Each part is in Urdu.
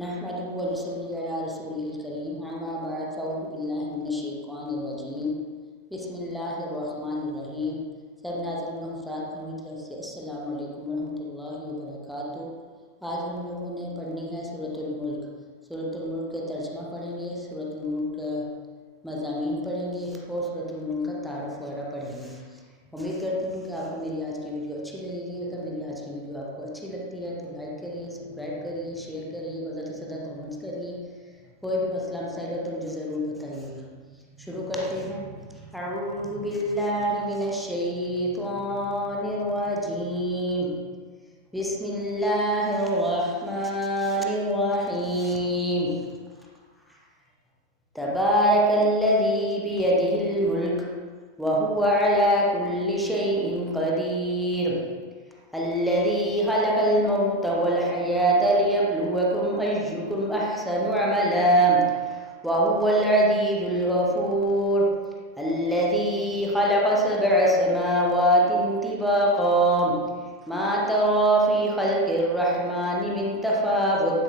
نحمده ونصلي على رسوله الكريم اما بعد فاعوذ باللہ من الشیطان الرجیم بسم اللہ الرحمن الرحیم۔ سب ناظرین و حضرات کو میری طرف سے السلام علیکم ورحمۃ اللہ وبرکاتہ۔ آج ہم لوگوں نے پڑھنی ہے سورۃ الملک۔ سورۃ الملک کے ترجمہ پڑھیں گے، سورۃ الملک کا مضامین پڑھیں گے اور سورۃ الملک کا تعارف وغیرہ پڑھیں گے۔ امید کرتی ہوں کہ آپ کو میری آج کی ویڈیو اچھی لگے گی۔ اگر میری آج کی ویڈیو آپ کو اچھی لگتی ہے تو لائک کریے، سبسکرائب کریے، شیئر کریے اور زیادہ سے زیادہ کامنٹس کریے۔ کوئی بھی مسئلہ مسائل ہو تو مجھے ضرور بتائیے گا۔ شروع کرتے ہیں۔ اعوذ باللہ من الشیطان الرجیم، بسم اللہ الرحمن الرحیم۔ تبارک الذی بیدہ الملک وهو على كل شيء قدير الذي خلق الموت والحياة ليبلوكم أيكم أحسن عملا وهو العزيز الغفور الذي خلق 7 سماوات طباقا ما ترى في خلق الرحمن من تفاوت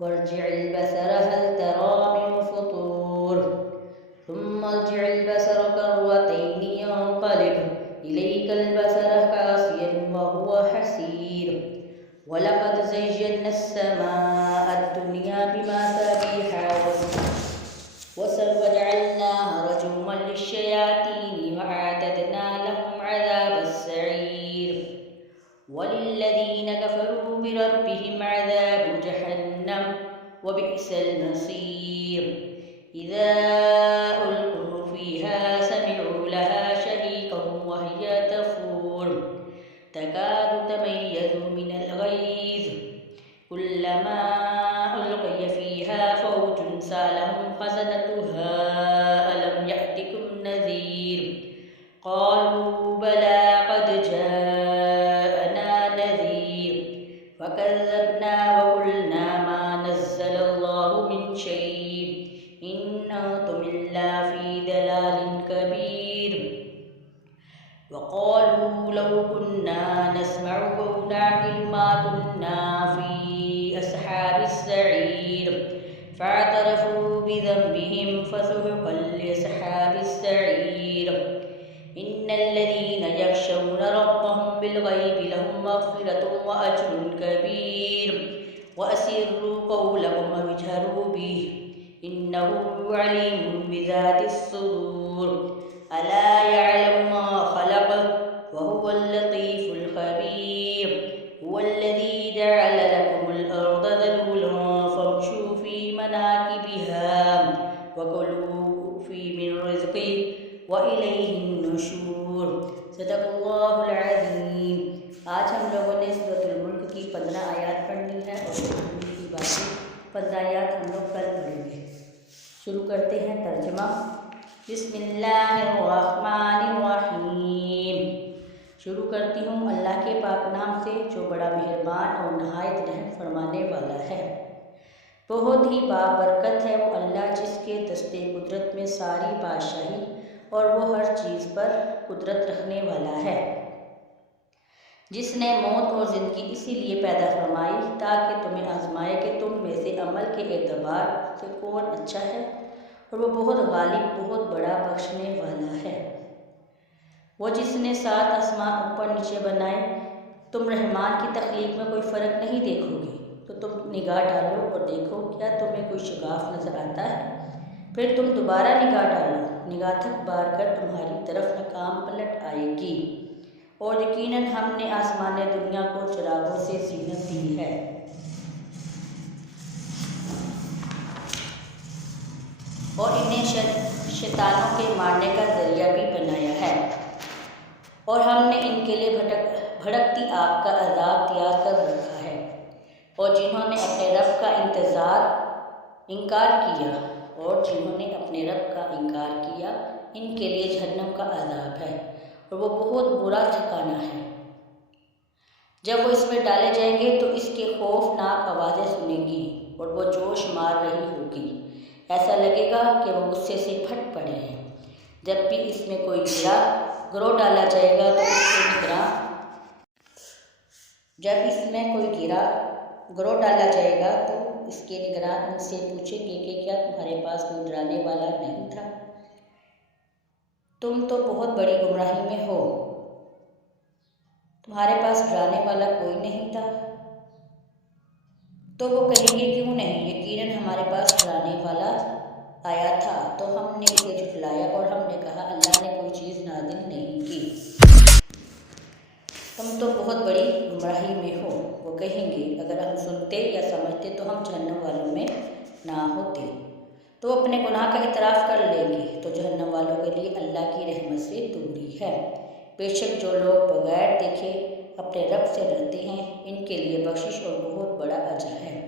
وارجع البصر هل ترى من فطور ثم ارجع البصر كرتين ينقلب إليك البصر خاسئا وهو حسير ولقد زينا السماء الدنيا بمصابيح وجعلناها رجوما للشياطين وأعتدنا لهم عذاب السعير وللذين كفروا بربهم عذاب جهنم وبئس المصير إذا ألقوا فيها سمعوا لها شهيقا وهي تفور تكاد تميز من الغيظ كلما ألقي فيها فوج سألهم خزنتها ألم يأتكم نذير قالوا بلى قد جاءنا نذير فكذبنا وقلنا ما نزل الله من شيء إن أنتم إلا في ضلال كبير وقالوا لو كنا نسمع أو نعقل ما كنا في أصحاب السعير فاعترفوا بذنبهم فسحقا لأصحاب السعير إن الذين يخشون ربهم بالغيب لهم مغفرة وأجر كبير وأسروا قولكم أو اجهروا به إنه عليم بذات الصدور ألا يعلم ما خلق وهو اللطيف الخبير هو الذي جعل لكم الأرض ذلولا فامشوا في مناكبها وكلوا من رزقه وإليه النشور۔ صدق اللہ العظیم۔ آج ہم لوگوں نے سورۃ الملک کی 15 آیات پڑھنی ہے اور کی باقی 15 آیات ہم لوگ کل پڑھیں گے۔ شروع کرتے ہیں ترجمہ۔ بسم اللہ الرحمن الرحیم۔ شروع کرتی ہوں اللہ کے پاک نام سے جو بڑا مہربان اور نہایت رحم فرمانے والا ہے۔ بہت ہی بابرکت ہے وہ اللہ جس کے دستے قدرت میں ساری بادشاہی اور وہ ہر چیز پر قدرت رکھنے والا ہے، جس نے موت اور زندگی اسی لیے پیدا فرمائی تاکہ تمہیں آزمائے کہ تم میں سے عمل کے اعتبار سے کون اچھا ہے، اور وہ بہت غالب بہت بڑا بخشنے والا ہے۔ وہ جس نے 7 آسمان اوپر نیچے بنائے، تم رحمان کی تخلیق میں کوئی فرق نہیں دیکھو گے تو تم نگاہ ڈالو اور دیکھو کیا تمہیں کوئی شگاف نظر آتا ہے، پھر تم دوبارہ نگاہ ڈالو، نگاہ تھک بار کر تمہاری طرف ناکام پلٹ آئے گی، اور یقیناً ہم نے آسمان دنیا کو چراغوں سے زینت دی ہے اور انہیں شیطانوں کے مارنے کا ذریعہ بھی بنایا ہے، اور ہم نے ان کے لیے بھڑکتی آگ کا عذاب تیار کر رکھا ہے، اور جنہوں نے اپنے رب کا انکار کیا ان کے لیے جہنم کا عذاب ہے، اور وہ بہت برا ٹھکانہ ہے۔ جب وہ اس میں ڈالے جائیں گے تو اس کے خوفناک آوازیں سنیں گی اور وہ جوش مار رہی ہوگی، ایسا لگے گا کہ وہ غصے سے پھٹ پڑے ہیں۔ جب بھی اس میں کوئی گروہ ڈالا جائے گا تو اس کے نگراں جب اس میں کوئی گرا گروہ ڈالا جائے گا تو اس کے نگران ان سے پوچھیں گے کہ کیا تمہارے پاس کوئی ڈرانے والا نہیں تھا؟ تم تو بہت بڑی گمراہی میں ہو، تمہارے پاس ڈرانے والا کوئی نہیں تھا؟ تو وہ کہیں گے کیوں نہیں، یقیناً ہمارے پاس ڈرانے والا آیا تھا تو ہم نے اسے جھٹلایا اور ہم نے کہا اللہ نے کوئی چیز نازل نہیں کی۔ تم تو بہت بڑی گمراہی میں ہو۔ وہ کہیں گے اگر ہم سنتے یا سمجھتے تو ہم جہنم والوں میں نہ ہوتے۔ تو وہ اپنے گناہ کا اعتراف کر لیں گے تو جہنم والوں کے لیے اللہ کی رحمت سے دوری ہے۔ بے شک جو لوگ بغیر دیکھے اپنے رب سے ڈرتے ہیں ان کے لیے بخشش اور بہت بڑا اجر ہے۔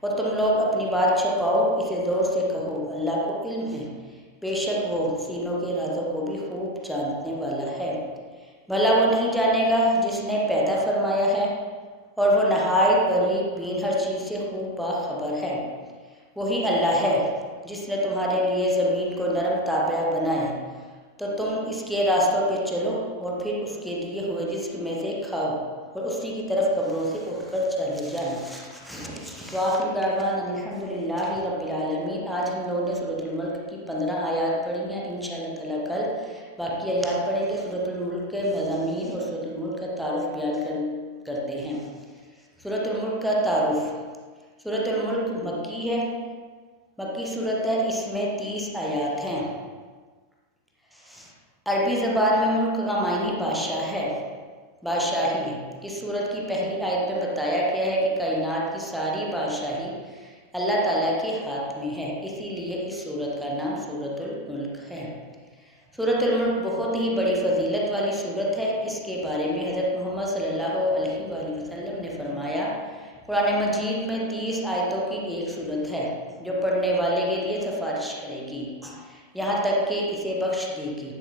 اور تم لوگ اپنی بات چھپاؤ، اسے زور سے کہو، اللہ کو علم ہے، بے شک وہ سینوں کے رازوں کو بھی خوب جاننے والا ہے۔ بھلا وہ نہیں جانے گا جس نے پیدا فرمایا ہے اور وہ نہایت باریک بین ہر چیز سے خوب باخبر ہے۔ وہی اللہ ہے جس نے تمہارے لیے زمین کو نرم تابع بنایا تو تم اس کے راستوں پہ چلو اور پھر اس کے دیے ہوئے رزق میں سے کھاؤ اور اسی کی طرف قبروں سے اٹھ کر چلے جانا۔ وآخر دعوانا الحمدللہ رب العالمین۔ آج ہم لوگوں نے سورۃ الملک کی 15 آیات پڑھی ہیں، انشاءاللہ تعالیٰ کل باقی آیات پڑھیں گے۔ سورۃ الملک کے مضامین اور سورۃ الملک کا تعارف بیان کرتے ہیں۔ سورۃ الملک کا تعارف۔ سورۃ الملک مکی ہے، مکی صورت ہے، اس میں 30 آیات ہیں۔ عربی زبان میں ملک کا معنی بادشاہ ہے، بادشاہی ہے۔ اس صورت کی پہلی آیت میں بتایا گیا ہے کہ کائنات کی ساری بادشاہی اللہ تعالیٰ کے ہاتھ میں ہے، اسی لیے اس صورت کا نام سورۃ الملک ہے۔ سورۃ الملک بہت ہی بڑی فضیلت والی صورت ہے۔ اس کے بارے میں حضرت محمد صلی اللہ علیہ وآلہ وسلم نے فرمایا، قرآن مجید میں 30 آیتوں کی ایک صورت ہے جو پڑھنے والے کے لیے سفارش کرے گی یہاں تک کہ اسے بخش دے گی۔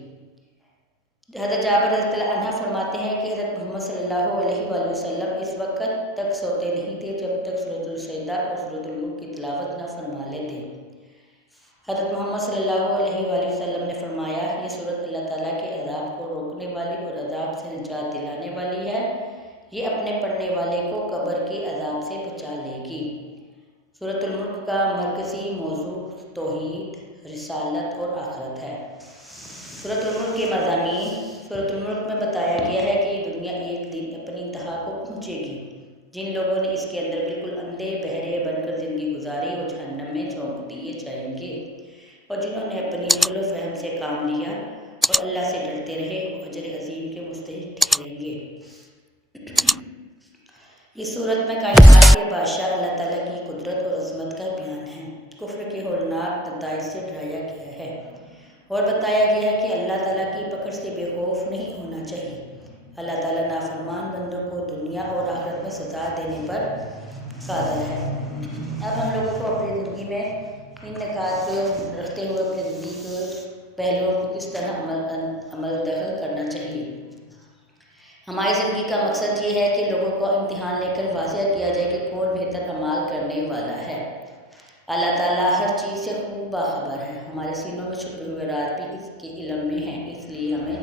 حضرت جابر رضی اللہ عنہ فرماتے ہیں کہ حضرت محمد صلی اللہ علیہ وآلہ وسلم اس وقت تک سوتے نہیں تھے جب تک سورۃ السجدہ اور سورۃ الملک کی تلاوت نہ فرما لیتے۔ حضرت محمد صلی اللہ علیہ وآلہ وسلم نے فرمایا، یہ سورت اللہ تعالیٰ کے عذاب کو روکنے والی اور عذاب سے نجات دلانے والی ہے، یہ اپنے پڑھنے والے کو قبر کے عذاب سے بچا لے گی۔ سورۃ الملک کا مرکزی موضوع توحید، رسالت اور آخرت ہے۔ سورۃ الملک کے مضامین۔ سورۃ الملک میں بتایا گیا ہے کہ یہ دنیا ایک دن اپنی انتہا کو پہنچے گی۔ جن لوگوں نے اس کے اندر بالکل اندھے بہرے بن کر زندگی گزاری وہ جہنم میں جھونک دیے جائیں گے، اور جنہوں نے اپنی عقل و فہم سے کام لیا اور اللہ سے ڈرتے رہے وہ اجر عظیم کے مستحق ٹھہریں گے۔ اس صورت میں کائنات کے بادشاہ اللہ تعالیٰ کی قدرت اور عظمت کا بیان ہے، کفر کے ہولناک نتائج سے ڈرایا گیا ہے اور بتایا گیا ہے کہ اللہ تعالیٰ کی پکڑ سے بے خوف نہیں ہونا چاہیے۔ اللہ تعالیٰ نافرمان بندوں کو دنیا اور آخرت میں سزا دینے پر قادر ہے۔ اب ہم لوگوں کو اپنی زندگی میں ان نکات کو رکھتے ہوئے اپنی زندگی کے پہلوؤں کو کس طرح عمل دخل کرنا چاہیے۔ ہماری زندگی کا مقصد یہ ہے کہ لوگوں کو امتحان لے کر واضح کیا جائے کہ کون بہتر اعمال کرنے والا ہے۔ اللہ تعالیٰ ہر چیز سے خوب باخبر ہے، ہمارے سینوں میں چھپے ہوئے راز بھی اس کے علم میں ہیں، اس لیے ہمیں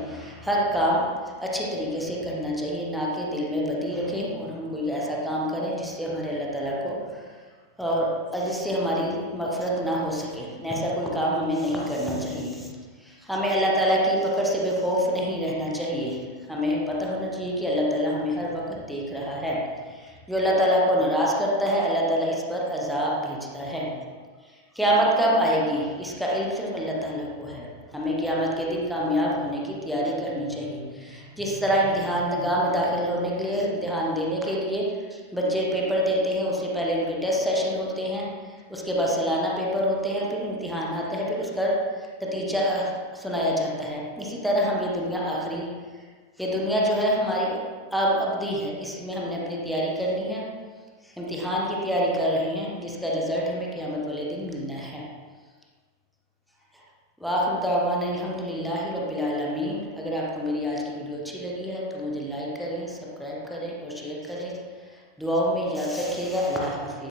ہر کام اچھے طریقے سے کرنا چاہیے، نہ کہ دل میں بدی رکھیں اور ہم کوئی ایسا کام کریں جس سے ہمارے اللہ تعالیٰ کو اور جس سے ہماری مغفرت نہ ہو سکے۔ ایسا کوئی کام ہمیں نہیں کرنا چاہیے۔ ہمیں اللہ تعالیٰ کی پکڑ سے بے خوف نہیں رہنا چاہیے۔ ہمیں پتہ ہونا چاہیے کہ اللہ تعالیٰ ہمیں ہر وقت دیکھ رہا ہے۔ جو اللہ تعالیٰ کو ناراض کرتا ہے اللہ تعالیٰ اس پر عذاب بھیجتا ہے۔ قیامت کب آئے گی اس کا علم صرف اللہ تعالیٰ کو ہے۔ ہمیں قیامت کے دن کامیاب ہونے کی تیاری کرنی چاہیے۔ جس طرح امتحان گاہ میں داخل ہونے کے لیے امتحان دینے کے لیے بچے پیپر دیتے ہیں، اس سے پہلے ان کے ٹیسٹ سیشن ہوتے ہیں، اس کے بعد سالانہ پیپر ہوتے ہیں، پھر امتحان آتے ہیں، پھر اس کا نتیجہ سنایا جاتا ہے۔ اسی طرح ہم یہ دنیا جو ہے ہماری ابدی ہے، اس میں ہم نے اپنی تیاری کرنی ہے، امتحان کی تیاری کر رہے ہیں جس کا رزلٹ ہمیں قیامت والے دن ملنا ہے۔ وآخر دعوانا الحمدللہ رب العالمین۔ اگر آپ کو میری آج کی ویڈیو اچھی لگی ہے تو مجھے لائک کریں، سبسکرائب کریں اور شیئر کریں۔ دعاؤں میں یاد رکھیے گا۔ اللہ حافظ۔